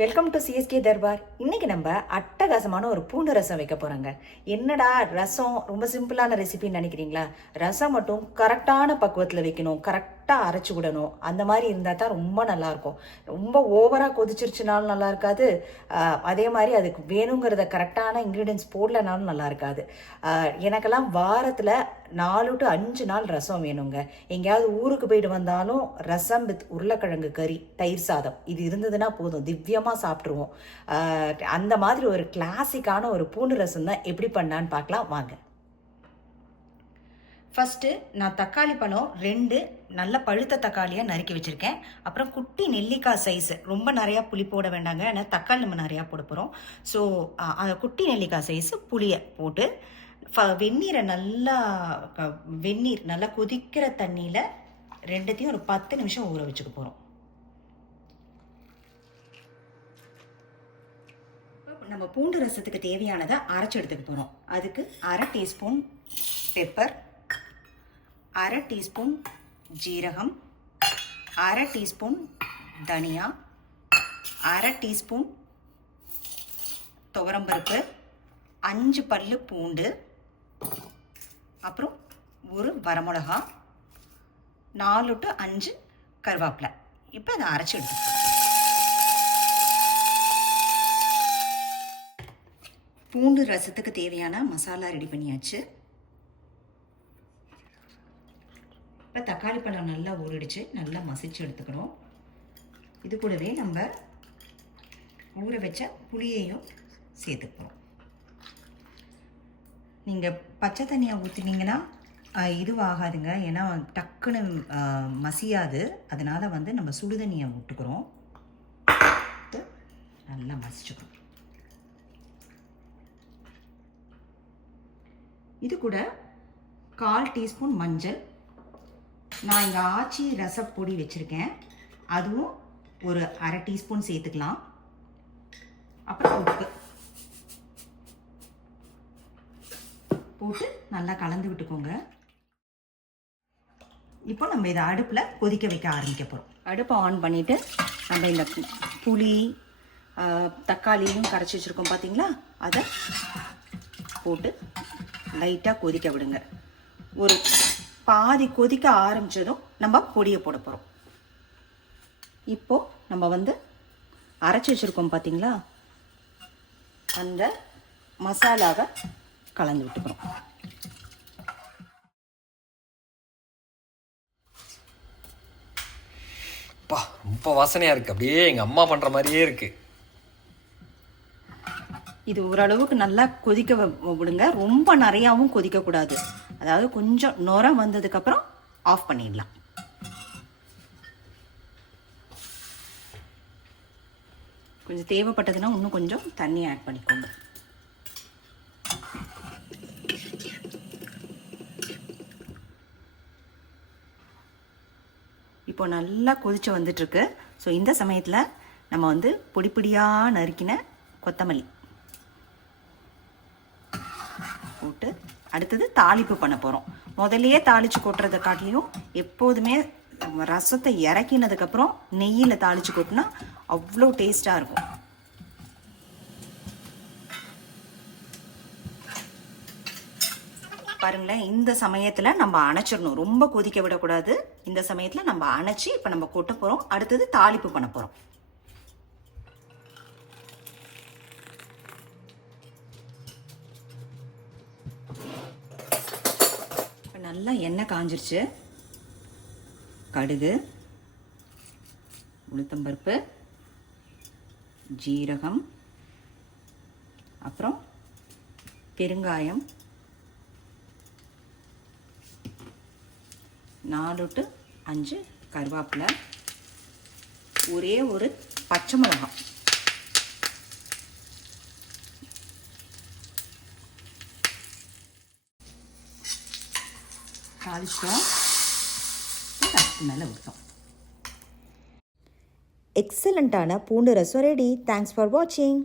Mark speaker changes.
Speaker 1: Welcome to CSK Darbar இன்றைக்கி நம்ம அட்டகாசமான ஒரு பூண்டு ரசம் வைக்க போகிறோங்க என்னடா ரசம்? ரொம்ப சிம்பிளான ரெசிபின்னு நினைக்கிறீங்களா? ரசம் மட்டும் கரெக்டான பக்குவத்தில் வைக்கணும். கரெக்ட் கரெக்டாக அரைச்சி விடணும். அந்த மாதிரி இருந்தால் தான் ரொம்ப நல்லாயிருக்கும். ரொம்ப ஓவராக கொதிச்சிருச்சுனாலும் நல்லா இருக்காது அதே மாதிரி அதுக்கு வேணுங்கிறத கரெக்டான இன்க்ரீடியன்ஸ் போடலனாலும் நல்லா இருக்காது எனக்கெல்லாம் வாரத்தில் நாலு டு அஞ்சு நாள் ரசம் வேணுங்க. எங்கேயாவது ஊருக்கு போயிட்டு வந்தாலும் ரசம் வித் உருளைக்கிழங்கு கறி தயிர் சாதம். இது இருந்ததுன்னா போதும். திவ்யமாக சாப்பிட்ருவோம் அந்த மாதிரி ஒரு கிளாசிக்கான ஒரு பூண்டு ரசம் தான் எப்படி பண்ணான்னு பார்க்கலாம். வாங்க. ஃபஸ்ட்டு நான் தக்காளி பழம் ரெண்டு நல்ல பழுத்த தக்காளியாக நறுக்கி வச்சுருக்கேன். அப்புறம் குட்டி நெல்லிக்காய் சைஸு ரொம்ப நிறையா புளி போட வேண்டாங்க. ஏன்னா தக்காளி நம்ம நிறையா போட போகிறோம் ஸோ அந்த குட்டி நெல்லிக்காய் சைஸு புளியை போட்டு ஃப வெந்நீரை நல்லா க- வெந்நீர் நல்லா கொதிக்கிற தண்ணியில் ரெண்டுத்தையும் ஒரு பத்து நிமிஷம் ஊற வச்சுக்க போகிறோம் நம்ம பூண்டு ரசத்துக்கு தேவையானதை அரைச்சி எடுத்துக்க போகிறோம் அதுக்கு அரை டீஸ்பூன் பெப்பர் அரை டீஸ்பூன் ஜீரகம் அரை டீஸ்பூன் தனியா அரை டீஸ்பூன் துவரம்பருப்பு அஞ்சு பல்லு பூண்டு அப்புறம் ஒரு வரமிளகா நாலு டு அஞ்சு கருவேப்பிலை. இப்போ அதை அரைச்சி எடுத்துக்கலாம். பூண்டு ரசத்துக்கு தேவையான மசாலா ரெடி பண்ணியாச்சு. இப்போ தக்காளி பழம் நல்லா ஊறிடுச்சு. நல்லா மசிச்சு எடுத்துக்கணும். இது கூடவே நம்ம ஊற வச்ச புளியையும் சேர்த்துக்கிறோம் நீங்கள் பச்சை தண்ணியாக ஊற்றினீங்கன்னா இதுவாகாதுங்க. ஏன்னா டக்குன்னு மசியாது. அதனால் வந்து நம்ம சுடு தண்ணியை விட்டுக்கிறோம் நல்லா மசிச்சுக்கிறோம் இது கூட கால் டீஸ்பூன் மஞ்சள் நான் இங்கே ஆச்சி ரசப்பொடி வச்சுருக்கேன். அதுவும் ஒரு அரை டீஸ்பூன் சேர்த்துக்கலாம். அப்புறம் உப்பு. போட்டு நல்லா கலந்து விட்டுக்கோங்க. இப்போ நம்ம இதை அடுப்பில் கொதிக்க வைக்க ஆரம்பிக்க போகிறோம் அடுப்பை ஆன் பண்ணிவிட்டு நம்ம இந்த புளி தக்காளியும் கரைச்சி வச்சுருக்கோம் பார்த்தீங்களா அதை போட்டு லைட்டாக கொதிக்க விடுங்க. ஒரு பாதி கொதிக்க ஆரம்பிச்சதும் நம்ம பொடியை போட போகிறோம் இப்போது நம்ம வந்து அரைச்சி வச்சுருக்கோம் பார்த்தீங்களா அந்த மசாலாவை கலந்து விட்டுக்கிறோம்.
Speaker 2: அப்பா ரொம்ப வாசனையாக இருக்குது அப்படியே எங்கள் அம்மா பண்ணுற மாதிரியே இருக்குது
Speaker 1: இது ஓரளவுக்கு நல்லா கொதிக்க விடுங்க. ரொம்ப நிறையாவும் கொதிக்கக்கூடாது அதாவது கொஞ்சம் நுர வந்ததுக்கப்புறம் ஆஃப் பண்ணிடலாம். கொஞ்சம் தேவைப்பட்டதுன்னா இன்னும் கொஞ்சம் தண்ணி ஆட் பண்ணிக்கோங்க. இப்போ நல்லா கொதிச்சு வந்துட்டுருக்கு. ஸோ இந்த சமயத்தில் நம்ம வந்து பொடி பொடியாக நறுக்கின கொத்தமல்லி போட்டு அடுத்தது தாளிப்பு பண்ண போகிறோம் முதல்லையே தாளித்து கொட்டுறதை காட்டிலையும் எப்போதுமே ரசத்தை இறக்கினதுக்கப்புறம் நெய்யில் தாளித்து கொட்டினா அவ்வளோ டேஸ்ட்டாக இருக்கும். பாருங்களேன் இந்த சமயத்தில் நம்ம அணைச்சிடணும். ரொம்ப கொதிக்க விடக்கூடாது. இந்த சமயத்தில் நம்ம அணைச்சி இப்போ நம்ம கொட்ட போகிறோம் அடுத்தது தாளிப்பு பண்ண போகிறோம் நல்லா எண்ணெய் காஞ்சிருச்சு. கடுகு உளுத்தம்பருப்பு ஜீரகம் அப்புறம் பெருங்காயம். நாலு டு அஞ்சு கருவேப்பிலை. ஒரே ஒரு பச்சை மிளகாய் தாளிச்சிட்டோம் அதுக்கு மேலே விட்டோம்
Speaker 3: எக்ஸலண்ட்டான பூண்டு ரசம் ரெடி தேங்க்ஸ் ஃபார் வாட்சிங்